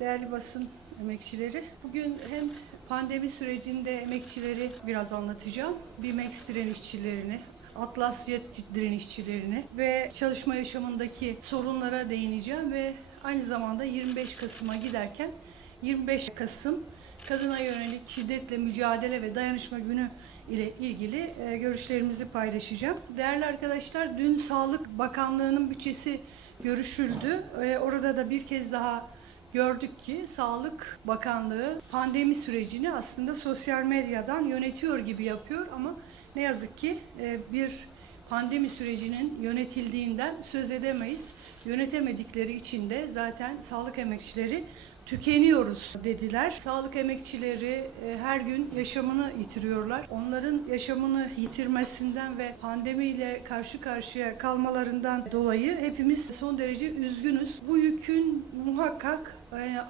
değerli basın emekçileri. Bugün hem pandemi sürecinde emekçileri biraz anlatacağım. BİMEX direnişçilerini, Atlas Jet direnişçilerini ve çalışma yaşamındaki sorunlara değineceğim ve aynı zamanda 25 Kasım'a giderken 25 Kasım kadına yönelik şiddetle mücadele ve dayanışma günü ile ilgili e, görüşlerimizi paylaşacağım. Değerli arkadaşlar, dün Sağlık Bakanlığı'nın bütçesi görüşüldü. E, Orada da bir kez daha gördük ki Sağlık Bakanlığı pandemi sürecini aslında sosyal medyadan yönetiyor gibi yapıyor ama ne yazık ki e, bir pandemi sürecinin yönetildiğinden söz edemeyiz. Yönetemedikleri için de zaten sağlık emekçileri tükeniyoruz dediler. Sağlık emekçileri e, her gün yaşamını yitiriyorlar. Onların yaşamını yitirmesinden ve pandemiyle karşı karşıya kalmalarından dolayı hepimiz son derece üzgünüz. Bu yükün muhakkak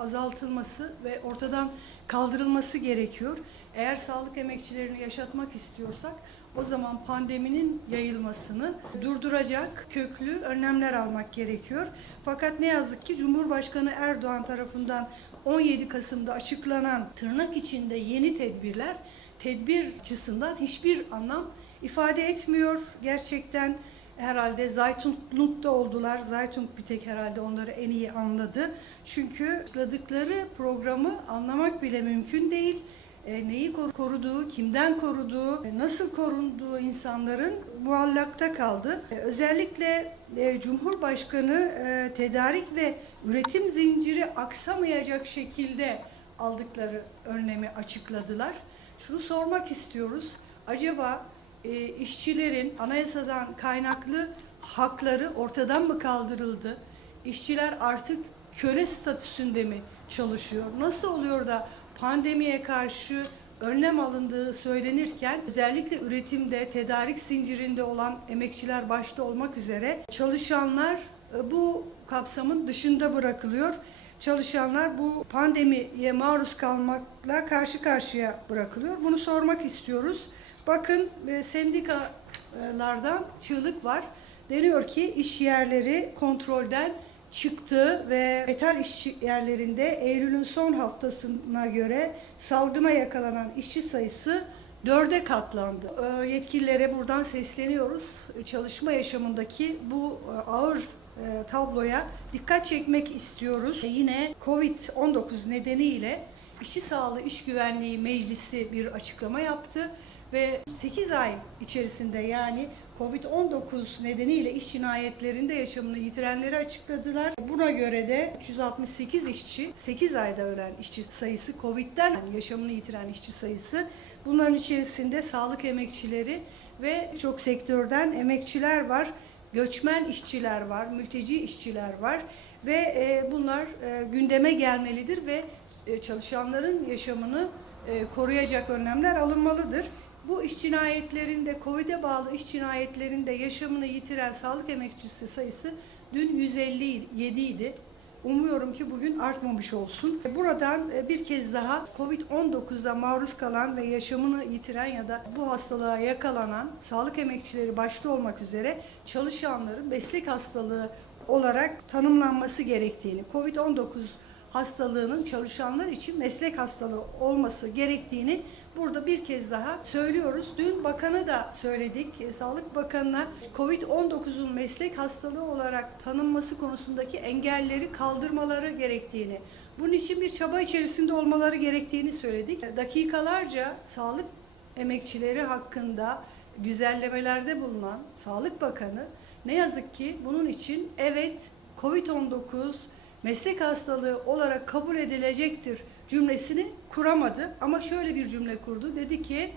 azaltılması ve ortadan kaldırılması gerekiyor. Eğer sağlık emekçilerini yaşatmak istiyorsak o zaman pandeminin yayılmasını durduracak köklü önlemler almak gerekiyor. Fakat ne yazık ki Cumhurbaşkanı Erdoğan tarafından 17 Kasım'da açıklanan tırnak içinde yeni tedbirler tedbir açısından hiçbir anlam ifade etmiyor. Gerçekten herhalde Zaytunluk'ta oldular. Zaytun bir tek herhalde onları en iyi anladı. Çünkü açıkladıkları programı anlamak bile mümkün değil. E, neyi kor- koruduğu, kimden koruduğu, e, nasıl korunduğu insanların muallakta kaldı. E, özellikle e, Cumhurbaşkanı e, tedarik ve üretim zinciri aksamayacak şekilde aldıkları önlemi açıkladılar. Şunu sormak istiyoruz. Acaba e, işçilerin anayasadan kaynaklı hakları ortadan mı kaldırıldı? İşçiler artık köle statüsünde mi çalışıyor? Nasıl oluyor da pandemiye karşı önlem alındığı söylenirken özellikle üretimde, tedarik zincirinde olan emekçiler başta olmak üzere çalışanlar e, bu kapsamın dışında bırakılıyor. Çalışanlar bu pandemiye maruz kalmakla karşı karşıya bırakılıyor. Bunu sormak istiyoruz. Bakın e, sendikalardan çığlık var. Deniyor ki iş yerleri kontrolden çıktı ve metal iş yerlerinde Eylül'ün son haftasına göre salgına yakalanan işçi sayısı dörde katlandı. Ee, Yetkililere buradan sesleniyoruz. Çalışma yaşamındaki bu e, ağır e, tabloya dikkat çekmek istiyoruz. Yine Covid-19 nedeniyle İşçi Sağlığı İş Güvenliği Meclisi bir açıklama yaptı ve 8 ay içerisinde yani Covid-19 nedeniyle iş cinayetlerinde yaşamını yitirenleri açıkladılar. Buna göre de 368 işçi, 8 ayda ölen işçi sayısı, Covid'den yaşamını yitiren işçi sayısı. Bunların içerisinde sağlık emekçileri ve çok sektörden emekçiler var. Göçmen işçiler var, mülteci işçiler var ve e, bunlar e, gündeme gelmelidir ve e, çalışanların yaşamını koruyacak önlemler alınmalıdır. Bu iş cinayetlerinde, Covid'e bağlı iş cinayetlerinde yaşamını yitiren sağlık emekçisi sayısı dün 157 idi. Umuyorum ki bugün artmamış olsun. Buradan e, bir kez daha Covid-19'a maruz kalan ve yaşamını yitiren ya da bu hastalığa yakalanan sağlık emekçileri başta olmak üzere çalışanların meslek hastalığı olarak tanımlanması gerektiğini, Covid-19 hastalığının çalışanlar için meslek hastalığı olması gerektiğini burada bir kez daha söylüyoruz. Dün bakana da söyledik. E, Sağlık Bakanı'na Covid-19'un meslek hastalığı olarak tanınması konusundaki engelleri kaldırmaları gerektiğini, bunun için bir çaba içerisinde olmaları gerektiğini söyledik. Dakikalarca sağlık emekçileri hakkında güzellemelerde bulunan Sağlık Bakanı ne yazık ki bunun için evet Covid-19 meslek hastalığı olarak kabul edilecektir cümlesini kuramadı. Ama şöyle bir cümle kurdu. Dedi ki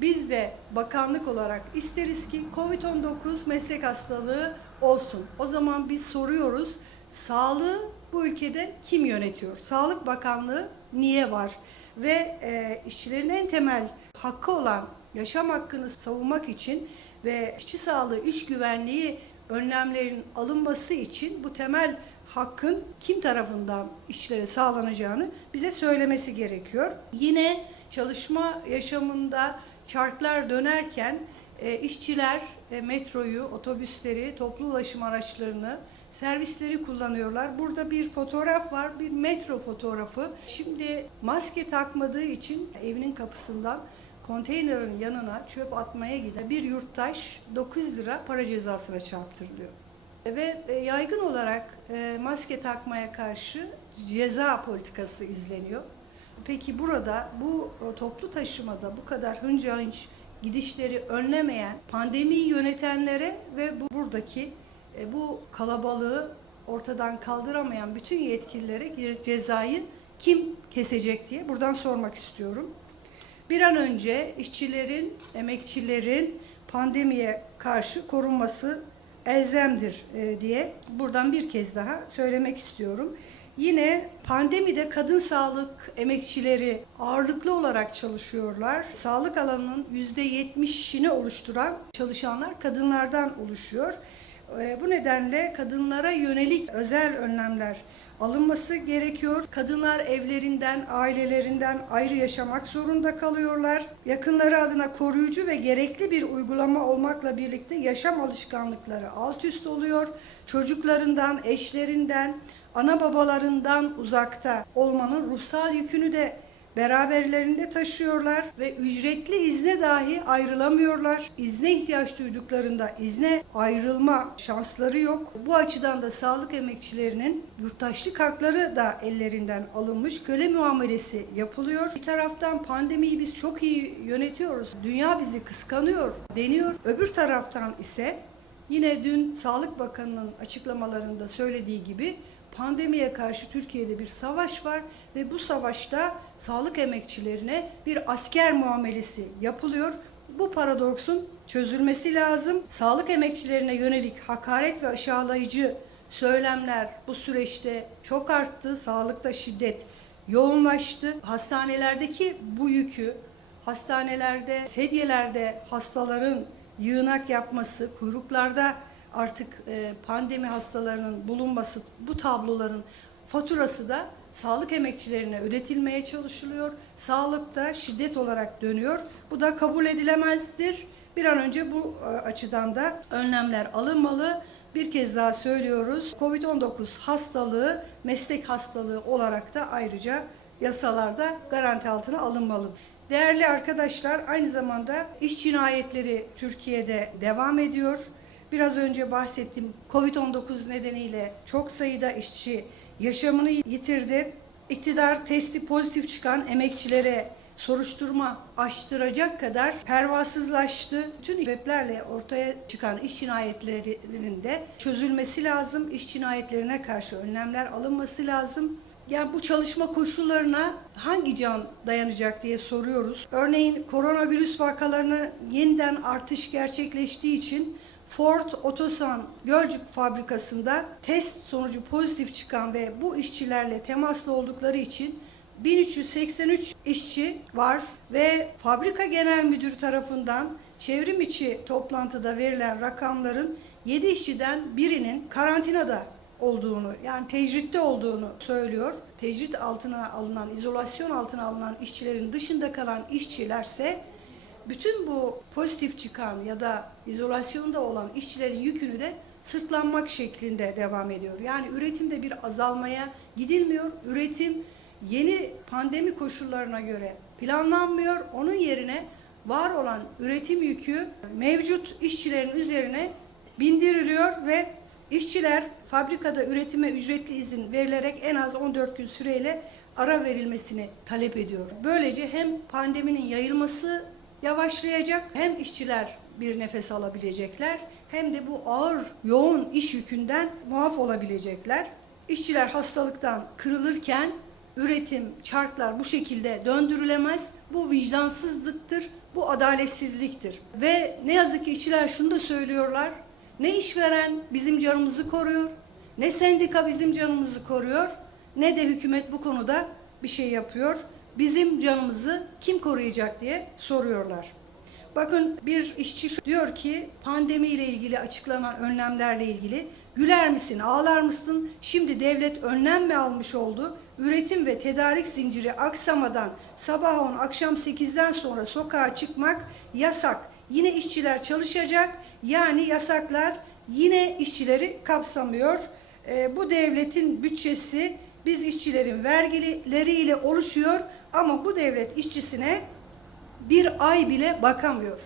biz de bakanlık olarak isteriz ki Covid-19 meslek hastalığı olsun. O zaman biz soruyoruz sağlığı bu ülkede kim yönetiyor? Sağlık Bakanlığı niye var? Ve e, işçilerin en temel hakkı olan yaşam hakkını savunmak için ve işçi sağlığı, iş güvenliği önlemlerin alınması için bu temel hakkın kim tarafından işçilere sağlanacağını bize söylemesi gerekiyor. Yine çalışma yaşamında çarklar dönerken e, işçiler e, metroyu, otobüsleri, toplu ulaşım araçlarını servisleri kullanıyorlar. Burada bir fotoğraf var, bir metro fotoğrafı. Şimdi maske takmadığı için evinin kapısından konteynerin yanına çöp atmaya giden bir yurttaş 9 lira para cezasına çarptırılıyor. Ve e, yaygın olarak e, maske takmaya karşı ceza politikası izleniyor. Peki burada bu toplu taşımada bu kadar hınca hınç gidişleri önlemeyen pandemiyi yönetenlere ve bu buradaki e, bu kalabalığı ortadan kaldıramayan bütün yetkililere cezayı kim kesecek diye buradan sormak istiyorum. Bir an önce işçilerin, emekçilerin pandemiye karşı korunması elzemdir e, diye buradan bir kez daha söylemek istiyorum. Yine pandemide kadın sağlık emekçileri ağırlıklı olarak çalışıyorlar. Sağlık alanının %70'ini oluşturan çalışanlar kadınlardan oluşuyor. E, Bu nedenle kadınlara yönelik özel önlemler alınması gerekiyor. Kadınlar evlerinden, ailelerinden ayrı yaşamak zorunda kalıyorlar. Yakınları adına koruyucu ve gerekli bir uygulama olmakla birlikte yaşam alışkanlıkları alt üst oluyor. Çocuklarından, eşlerinden, ana babalarından uzakta olmanın ruhsal yükünü de beraberlerinde taşıyorlar ve ücretli izne dahi ayrılamıyorlar. İzne ihtiyaç duyduklarında izne ayrılma şansları yok. Bu açıdan da sağlık emekçilerinin yurttaşlık hakları da ellerinden alınmış. Köle muamelesi yapılıyor. Bir taraftan pandemiyi biz çok iyi yönetiyoruz. Dünya bizi kıskanıyor deniyor. Öbür taraftan ise Yine dün Sağlık Bakanı'nın açıklamalarında söylediği gibi pandemiye karşı Türkiye'de bir savaş var ve bu savaşta sağlık emekçilerine bir asker muamelesi yapılıyor. Bu paradoksun çözülmesi lazım. Sağlık emekçilerine yönelik hakaret ve aşağılayıcı söylemler bu süreçte çok arttı. Sağlıkta şiddet yoğunlaştı. Hastanelerdeki bu yükü hastanelerde, sedyelerde hastaların yığınak yapması, kuyruklarda artık e, pandemi hastalarının bulunması, bu tabloların faturası da sağlık emekçilerine ödetilmeye çalışılıyor. Sağlıkta şiddet olarak dönüyor. Bu da kabul edilemezdir. Bir an önce bu e, açıdan da önlemler alınmalı. Bir kez daha söylüyoruz. Covid-19 hastalığı meslek hastalığı olarak da ayrıca yasalarda garanti altına alınmalı. Değerli arkadaşlar aynı zamanda iş cinayetleri Türkiye'de devam ediyor. Biraz önce bahsettiğim Covid-19 nedeniyle çok sayıda işçi yaşamını yitirdi. İktidar testi pozitif çıkan emekçilere soruşturma açtıracak kadar pervasızlaştı. Tüm sebeplerle ortaya çıkan iş cinayetlerinin de çözülmesi lazım. İş cinayetlerine karşı önlemler alınması lazım. Ya bu çalışma koşullarına hangi can dayanacak diye soruyoruz. Örneğin koronavirüs vakalarına yeniden artış gerçekleştiği için Ford Otosan Gölcük fabrikasında test sonucu pozitif çıkan ve bu işçilerle temaslı oldukları için 1383 işçi var ve fabrika genel müdürü tarafından çevrim içi toplantıda verilen rakamların 7 işçiden birinin karantinada olduğunu yani tecritte olduğunu söylüyor. Tecrit altına alınan, izolasyon altına alınan işçilerin dışında kalan işçilerse bütün bu pozitif çıkan ya da izolasyonda olan işçilerin yükünü de sırtlanmak şeklinde devam ediyor. Yani üretimde bir azalmaya gidilmiyor. Üretim yeni pandemi koşullarına göre planlanmıyor. Onun yerine var olan üretim yükü mevcut işçilerin üzerine bindiriliyor ve işçiler fabrikada üretime ücretli izin verilerek en az 14 gün süreyle ara verilmesini talep ediyor. Böylece hem pandeminin yayılması yavaşlayacak hem işçiler bir nefes alabilecekler hem de bu ağır yoğun iş yükünden muaf olabilecekler. İşçiler hastalıktan kırılırken üretim, çarklar bu şekilde döndürülemez. Bu vicdansızlıktır, bu adaletsizliktir. Ve ne yazık ki işçiler şunu da söylüyorlar. Ne işveren bizim canımızı koruyor, ne sendika bizim canımızı koruyor, ne de hükümet bu konuda bir şey yapıyor. Bizim canımızı kim koruyacak diye soruyorlar. Bakın bir işçi diyor ki pandemiyle ilgili açıklanan önlemlerle ilgili güler misin, ağlar mısın? Şimdi devlet önlem mi almış oldu? Üretim ve tedarik zinciri aksamadan sabah 10 akşam 8'den sonra sokağa çıkmak yasak. Yine işçiler çalışacak. Yani yasaklar yine işçileri kapsamıyor. E, bu devletin bütçesi biz işçilerin vergileriyle oluşuyor ama bu devlet işçisine bir ay bile bakamıyor.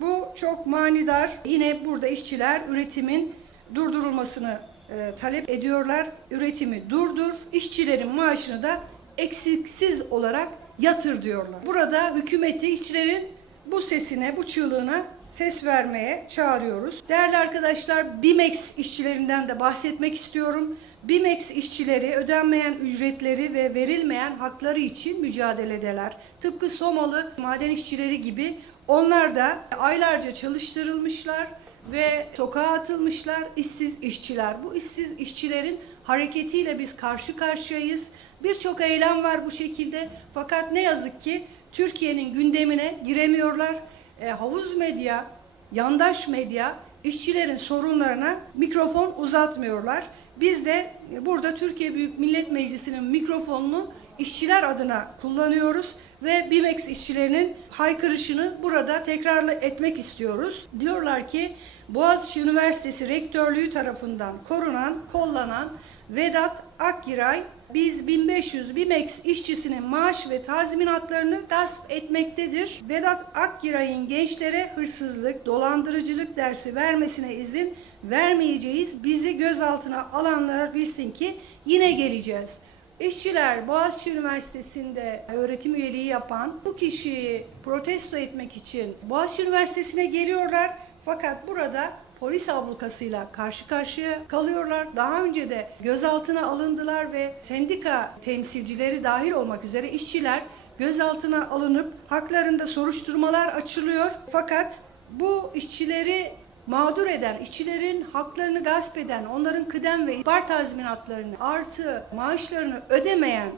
Bu çok manidar. Yine burada işçiler üretimin durdurulmasını e, talep ediyorlar. Üretimi durdur, işçilerin maaşını da eksiksiz olarak yatır diyorlar. Burada hükümeti işçilerin bu sesine, bu çığlığına ses vermeye çağırıyoruz. Değerli arkadaşlar, BİMEX işçilerinden de bahsetmek istiyorum. BİMEX işçileri ödenmeyen ücretleri ve verilmeyen hakları için mücadeledeler. Tıpkı Somalı maden işçileri gibi onlar da aylarca çalıştırılmışlar ve sokağa atılmışlar işsiz işçiler. Bu işsiz işçilerin hareketiyle biz karşı karşıyayız. Birçok eylem var bu şekilde fakat ne yazık ki Türkiye'nin gündemine giremiyorlar. E, havuz medya, yandaş medya işçilerin sorunlarına mikrofon uzatmıyorlar. Biz de burada Türkiye Büyük Millet Meclisi'nin mikrofonunu işçiler adına kullanıyoruz ve BİMEX işçilerinin haykırışını burada tekrar etmek istiyoruz. Diyorlar ki Boğaziçi Üniversitesi Rektörlüğü tarafından korunan, kollanan Vedat Akgiray biz 1500 BİMEX işçisinin maaş ve tazminatlarını gasp etmektedir. Vedat Akgiray'ın gençlere hırsızlık, dolandırıcılık dersi vermesine izin vermeyeceğiz. Bizi gözaltına alanlar bilsin ki yine geleceğiz. İşçiler Boğaziçi Üniversitesi'nde öğretim üyeliği yapan bu kişiyi protesto etmek için Boğaziçi Üniversitesi'ne geliyorlar. Fakat burada polis ablukasıyla karşı karşıya kalıyorlar. Daha önce de gözaltına alındılar ve sendika temsilcileri dahil olmak üzere işçiler gözaltına alınıp haklarında soruşturmalar açılıyor. Fakat bu işçileri mağdur eden, işçilerin haklarını gasp eden, onların kıdem ve ihbar tazminatlarını artı maaşlarını ödemeyen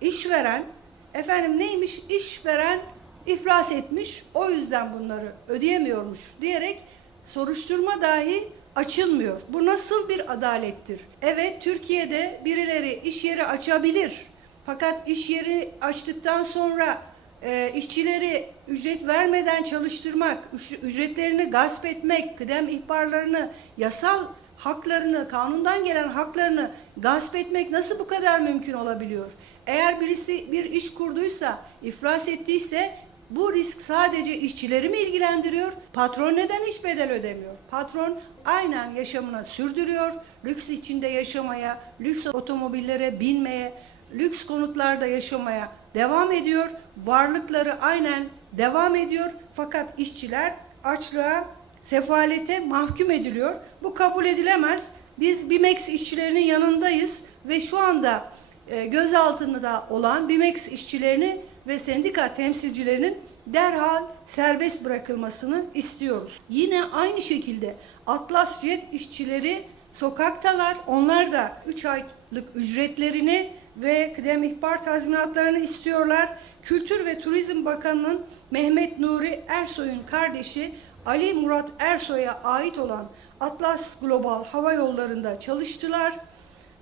işveren efendim neymiş? İşveren iflas etmiş. O yüzden bunları ödeyemiyormuş diyerek soruşturma dahi açılmıyor. Bu nasıl bir adalettir? Evet Türkiye'de birileri iş yeri açabilir. Fakat iş yeri açtıktan sonra e, işçileri ücret vermeden çalıştırmak, üc- ücretlerini gasp etmek, kıdem ihbarlarını, yasal haklarını, kanundan gelen haklarını gasp etmek nasıl bu kadar mümkün olabiliyor? Eğer birisi bir iş kurduysa, iflas ettiyse bu risk sadece işçileri mi ilgilendiriyor? Patron neden hiç bedel ödemiyor? Patron aynen yaşamını sürdürüyor. Lüks içinde yaşamaya, lüks otomobillere binmeye, lüks konutlarda yaşamaya devam ediyor. Varlıkları aynen devam ediyor. Fakat işçiler açlığa, sefalete mahkum ediliyor. Bu kabul edilemez. Biz BİMEX işçilerinin yanındayız ve şu anda e, gözaltında olan BİMEX işçilerini ve sendika temsilcilerinin derhal serbest bırakılmasını istiyoruz. Yine aynı şekilde Atlas Jet işçileri sokaktalar. Onlar da 3 aylık ücretlerini ve kıdem ihbar tazminatlarını istiyorlar. Kültür ve Turizm Bakanı'nın Mehmet Nuri Ersoy'un kardeşi Ali Murat Ersoy'a ait olan Atlas Global Hava Yolları'nda çalıştılar.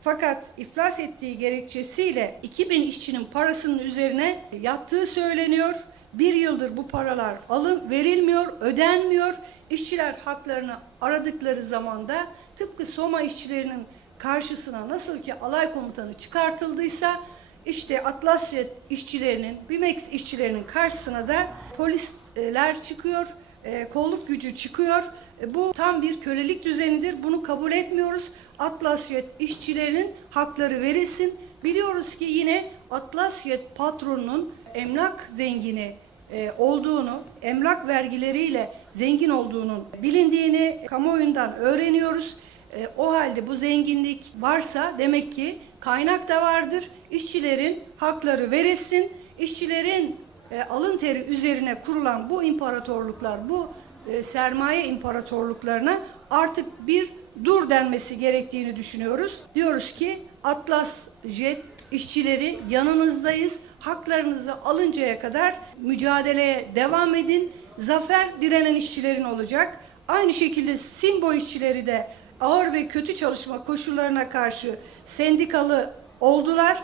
Fakat iflas ettiği gerekçesiyle 2000 işçinin parasının üzerine yattığı söyleniyor. Bir yıldır bu paralar alın verilmiyor, ödenmiyor. İşçiler haklarını aradıkları zamanda tıpkı Soma işçilerinin karşısına nasıl ki alay komutanı çıkartıldıysa işte Atlasjet işçilerinin, BİMEX işçilerinin karşısına da polisler çıkıyor e, kolluk gücü çıkıyor. E, bu tam bir kölelik düzenidir. Bunu kabul etmiyoruz. Atlasjet işçilerinin hakları verilsin. Biliyoruz ki yine Atlasjet patronunun emlak zengini e, olduğunu, emlak vergileriyle zengin olduğunun bilindiğini kamuoyundan öğreniyoruz. E, o halde bu zenginlik varsa demek ki kaynak da vardır. İşçilerin hakları verilsin. İşçilerin e, alın teri üzerine kurulan bu imparatorluklar, bu e, sermaye imparatorluklarına artık bir dur denmesi gerektiğini düşünüyoruz. Diyoruz ki Atlas Jet işçileri yanınızdayız. Haklarınızı alıncaya kadar mücadeleye devam edin. Zafer direnen işçilerin olacak. Aynı şekilde Simbo işçileri de ağır ve kötü çalışma koşullarına karşı sendikalı oldular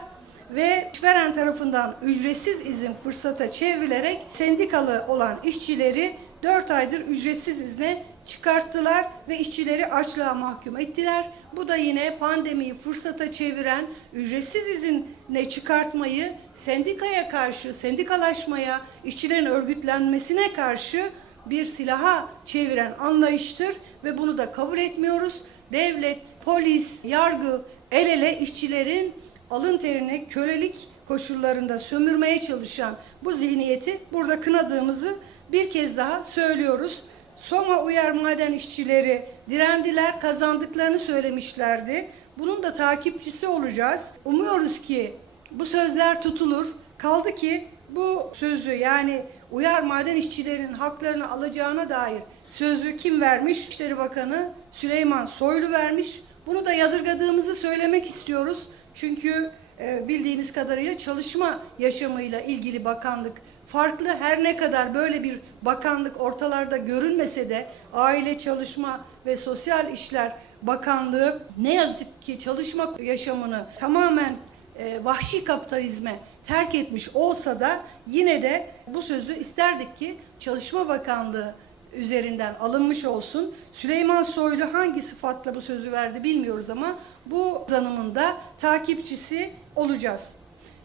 ve işveren tarafından ücretsiz izin fırsata çevrilerek sendikalı olan işçileri 4 aydır ücretsiz izne çıkarttılar ve işçileri açlığa mahkum ettiler. Bu da yine pandemiyi fırsata çeviren ücretsiz izinle çıkartmayı sendikaya karşı, sendikalaşmaya, işçilerin örgütlenmesine karşı bir silaha çeviren anlayıştır ve bunu da kabul etmiyoruz. Devlet, polis, yargı el ele işçilerin alın terini kölelik koşullarında sömürmeye çalışan bu zihniyeti burada kınadığımızı bir kez daha söylüyoruz. Soma Uyar Maden işçileri direndiler, kazandıklarını söylemişlerdi. Bunun da takipçisi olacağız. Umuyoruz ki bu sözler tutulur. Kaldı ki bu sözü yani uyar maden işçilerinin haklarını alacağına dair sözü kim vermiş? İçişleri Bakanı Süleyman Soylu vermiş. Bunu da yadırgadığımızı söylemek istiyoruz. Çünkü e, bildiğimiz kadarıyla çalışma yaşamıyla ilgili bakanlık farklı. Her ne kadar böyle bir bakanlık ortalarda görünmese de Aile Çalışma ve Sosyal İşler Bakanlığı ne yazık ki çalışma yaşamını tamamen e, vahşi kapitalizme terk etmiş olsa da yine de bu sözü isterdik ki Çalışma Bakanlığı üzerinden alınmış olsun. Süleyman Soylu hangi sıfatla bu sözü verdi bilmiyoruz ama bu zanımında takipçisi olacağız.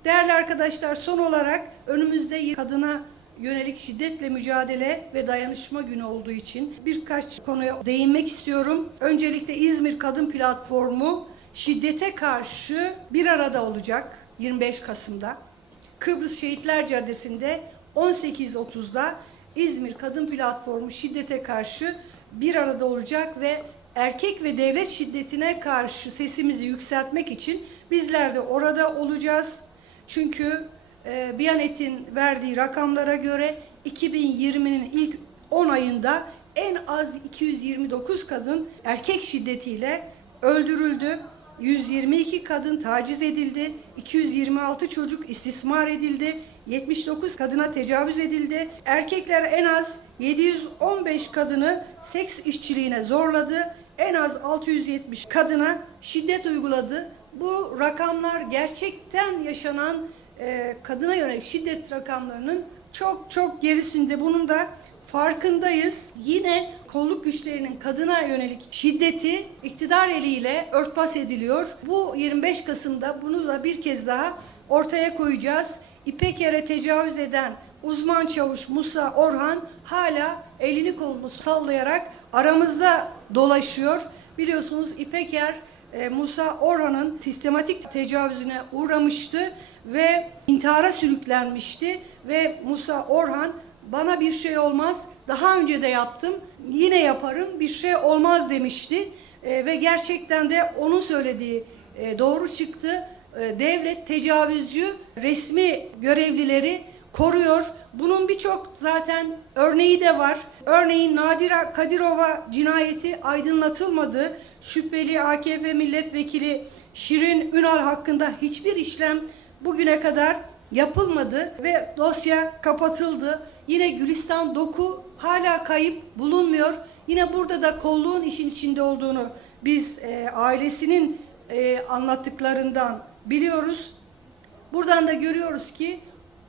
Değerli arkadaşlar son olarak önümüzde kadına yönelik şiddetle mücadele ve dayanışma günü olduğu için birkaç konuya değinmek istiyorum. Öncelikle İzmir Kadın Platformu şiddete karşı bir arada olacak 25 Kasım'da. Kıbrıs Şehitler Caddesi'nde 18.30'da İzmir Kadın Platformu şiddete karşı bir arada olacak ve erkek ve devlet şiddetine karşı sesimizi yükseltmek için bizler de orada olacağız. Çünkü e, Biyanet'in verdiği rakamlara göre 2020'nin ilk 10 ayında en az 229 kadın erkek şiddetiyle öldürüldü. 122 kadın taciz edildi, 226 çocuk istismar edildi, 79 kadına tecavüz edildi. Erkekler en az 715 kadını seks işçiliğine zorladı. En az 670 kadına şiddet uyguladı. Bu rakamlar gerçekten yaşanan e, kadına yönelik şiddet rakamlarının çok çok gerisinde. Bunun da farkındayız. Yine kolluk güçlerinin kadına yönelik şiddeti iktidar eliyle örtbas ediliyor. Bu 25 Kasım'da bunu da bir kez daha ortaya koyacağız. İpek yere tecavüz eden uzman çavuş Musa Orhan hala elini kolunu sallayarak aramızda dolaşıyor. Biliyorsunuz İpek yer e, Musa Orhan'ın sistematik tecavüzüne uğramıştı ve intihara sürüklenmişti ve Musa Orhan bana bir şey olmaz daha önce de yaptım yine yaparım bir şey olmaz demişti E, ve gerçekten de onun söylediği e, doğru çıktı. E, devlet tecavüzcü resmi görevlileri koruyor. Bunun birçok zaten örneği de var. Örneğin Nadira Kadirova cinayeti aydınlatılmadı. Şüpheli AKP milletvekili Şirin Ünal hakkında hiçbir işlem bugüne kadar yapılmadı ve dosya kapatıldı. Yine Gülistan Doku hala kayıp bulunmuyor. Yine burada da kolluğun işin içinde olduğunu biz e, ailesinin e, anlattıklarından biliyoruz. Buradan da görüyoruz ki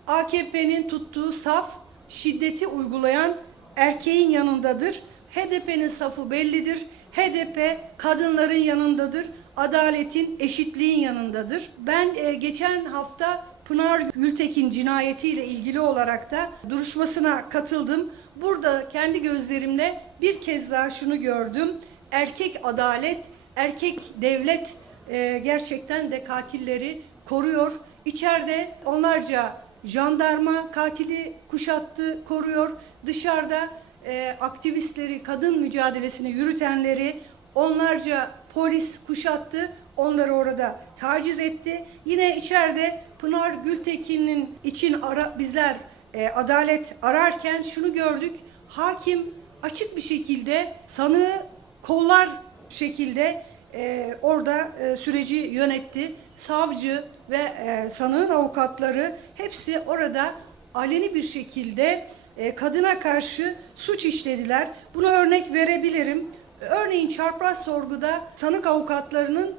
AKP'nin tuttuğu saf şiddeti uygulayan erkeğin yanındadır. HDP'nin safı bellidir. HDP kadınların yanındadır. Adaletin, eşitliğin yanındadır. Ben e, geçen hafta Pınar Gültekin cinayetiyle ilgili olarak da duruşmasına katıldım. Burada kendi gözlerimle bir kez daha şunu gördüm. Erkek adalet, erkek devlet e, gerçekten de katilleri koruyor. İçeride onlarca jandarma katili kuşattı, koruyor. Dışarıda e, aktivistleri, kadın mücadelesini yürütenleri onlarca polis kuşattı. Onları orada taciz etti. Yine içeride Pınar Gültekin'in için ara, bizler e, adalet ararken şunu gördük. Hakim açık bir şekilde sanığı kollar şekilde e, orada e, süreci yönetti. Savcı ve e, sanığın avukatları hepsi orada aleni bir şekilde e, kadına karşı suç işlediler. Buna örnek verebilirim. Örneğin çarpraz sorguda sanık avukatlarının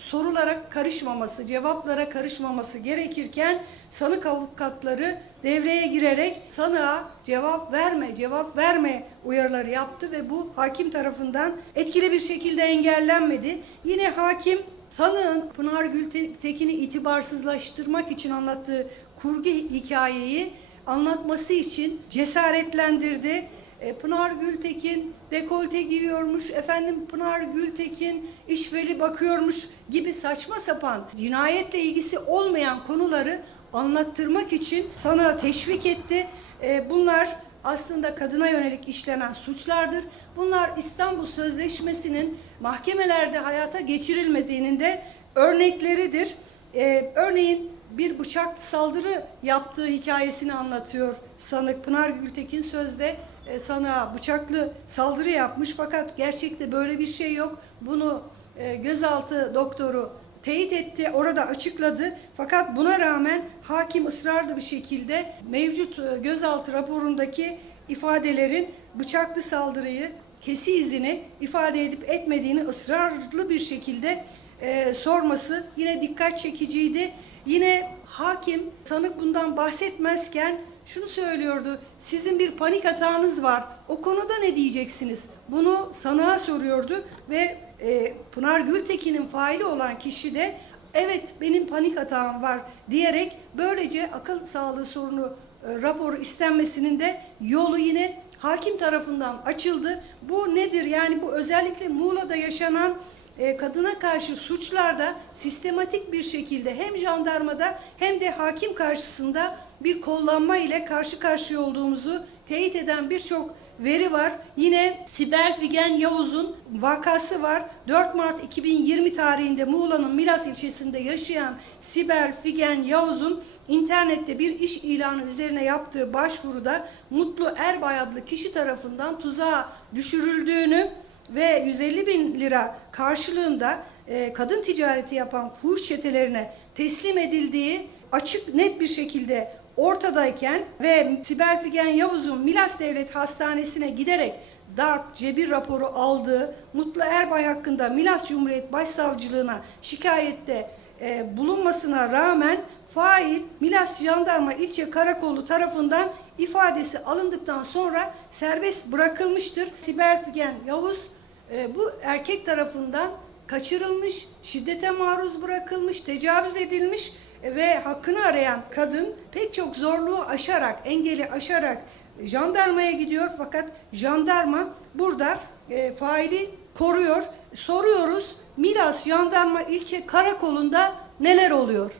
sorulara karışmaması, cevaplara karışmaması gerekirken sanık avukatları devreye girerek sanığa cevap verme, cevap verme uyarıları yaptı ve bu hakim tarafından etkili bir şekilde engellenmedi. Yine hakim sanığın Pınar Gültekin'i itibarsızlaştırmak için anlattığı kurgu hikayeyi anlatması için cesaretlendirdi. E, Pınar Gültekin dekolte giyiyormuş, efendim Pınar Gültekin işveli bakıyormuş gibi saçma sapan cinayetle ilgisi olmayan konuları anlattırmak için sana teşvik etti. E, bunlar aslında kadına yönelik işlenen suçlardır. Bunlar İstanbul Sözleşmesi'nin mahkemelerde hayata geçirilmediğinin de örnekleridir. E, örneğin bir bıçak saldırı yaptığı hikayesini anlatıyor sanık Pınar Gültekin sözde e, sanığa bıçaklı saldırı yapmış fakat gerçekte böyle bir şey yok. Bunu e, gözaltı doktoru teyit etti, orada açıkladı. Fakat buna rağmen hakim ısrarlı bir şekilde mevcut e, gözaltı raporundaki ifadelerin bıçaklı saldırıyı, kesi izini ifade edip etmediğini ısrarlı bir şekilde e, sorması yine dikkat çekiciydi. Yine hakim sanık bundan bahsetmezken şunu söylüyordu. Sizin bir panik hatanız var. O konuda ne diyeceksiniz? Bunu sanığa soruyordu ve e, Pınar Gültekin'in faili olan kişi de evet benim panik hatam var diyerek böylece akıl sağlığı sorunu e, raporu istenmesinin de yolu yine hakim tarafından açıldı. Bu nedir? Yani bu özellikle Muğla'da yaşanan e, kadına karşı suçlarda sistematik bir şekilde hem jandarmada hem de hakim karşısında bir kollanma ile karşı karşıya olduğumuzu teyit eden birçok veri var. Yine Sibel Figen Yavuz'un vakası var. 4 Mart 2020 tarihinde Muğla'nın Milas ilçesinde yaşayan Sibel Figen Yavuz'un internette bir iş ilanı üzerine yaptığı başvuruda Mutlu Erbay adlı kişi tarafından tuzağa düşürüldüğünü ve 150 bin lira karşılığında e, kadın ticareti yapan fuhuş çetelerine teslim edildiği açık net bir şekilde ortadayken ve Sibel Figen Yavuz'un Milas Devlet Hastanesi'ne giderek darp, cebir raporu aldığı Mutlu Erbay hakkında Milas Cumhuriyet Başsavcılığına şikayette e, bulunmasına rağmen fail Milas Jandarma İlçe Karakolu tarafından ifadesi alındıktan sonra serbest bırakılmıştır. Sibel Figen Yavuz e, bu erkek tarafından kaçırılmış, şiddete maruz bırakılmış, tecavüz edilmiş ve hakkını arayan kadın pek çok zorluğu aşarak, engeli aşarak jandarmaya gidiyor fakat jandarma burada e, faili koruyor. Soruyoruz Milas Jandarma ilçe karakolunda neler oluyor?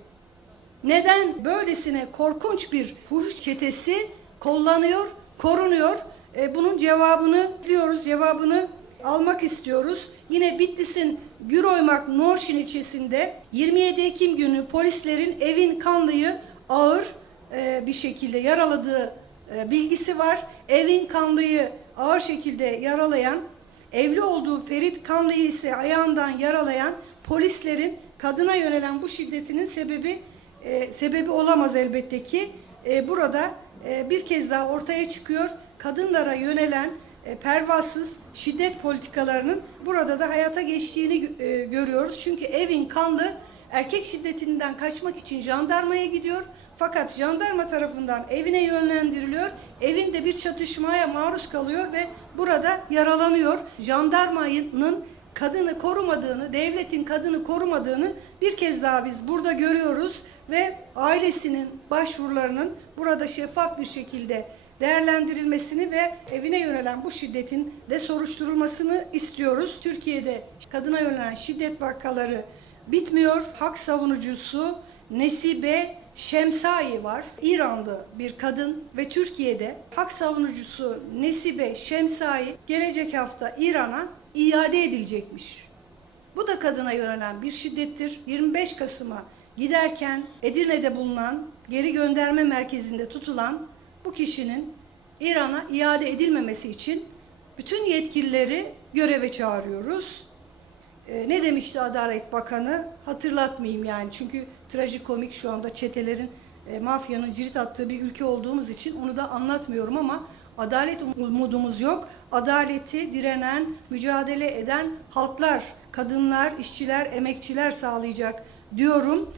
Neden böylesine korkunç bir fuhuş çetesi kollanıyor, korunuyor? E, bunun cevabını biliyoruz, cevabını almak istiyoruz. Yine Bitlis'in Güroymak Norşin ilçesinde 27 Ekim günü polislerin evin kanlıyı ağır e, bir şekilde yaraladığı e, bilgisi var. Evin kanlıyı ağır şekilde yaralayan, evli olduğu Ferit Kanlı'yı ise ayağından yaralayan polislerin kadına yönelen bu şiddetinin sebebi e, sebebi olamaz elbette ki. E, burada e, bir kez daha ortaya çıkıyor. Kadınlara yönelen pervasız şiddet politikalarının burada da hayata geçtiğini e, görüyoruz. Çünkü evin kanlı erkek şiddetinden kaçmak için jandarmaya gidiyor. Fakat jandarma tarafından evine yönlendiriliyor. Evinde bir çatışmaya maruz kalıyor ve burada yaralanıyor. Jandarmanın kadını korumadığını, devletin kadını korumadığını bir kez daha biz burada görüyoruz ve ailesinin başvurularının burada şeffaf bir şekilde değerlendirilmesini ve evine yönelen bu şiddetin de soruşturulmasını istiyoruz. Türkiye'de kadına yönelen şiddet vakaları bitmiyor. Hak savunucusu Nesibe Şemsai var. İranlı bir kadın ve Türkiye'de hak savunucusu Nesibe Şemsai gelecek hafta İran'a iade edilecekmiş. Bu da kadına yönelen bir şiddettir. 25 Kasım'a giderken Edirne'de bulunan geri gönderme merkezinde tutulan bu kişinin İran'a iade edilmemesi için bütün yetkilileri göreve çağırıyoruz. Ee, ne demişti Adalet Bakanı? Hatırlatmayayım yani çünkü trajikomik şu anda çetelerin, e, mafyanın cirit attığı bir ülke olduğumuz için onu da anlatmıyorum ama adalet umudumuz yok. Adaleti direnen, mücadele eden halklar kadınlar, işçiler, emekçiler sağlayacak diyorum.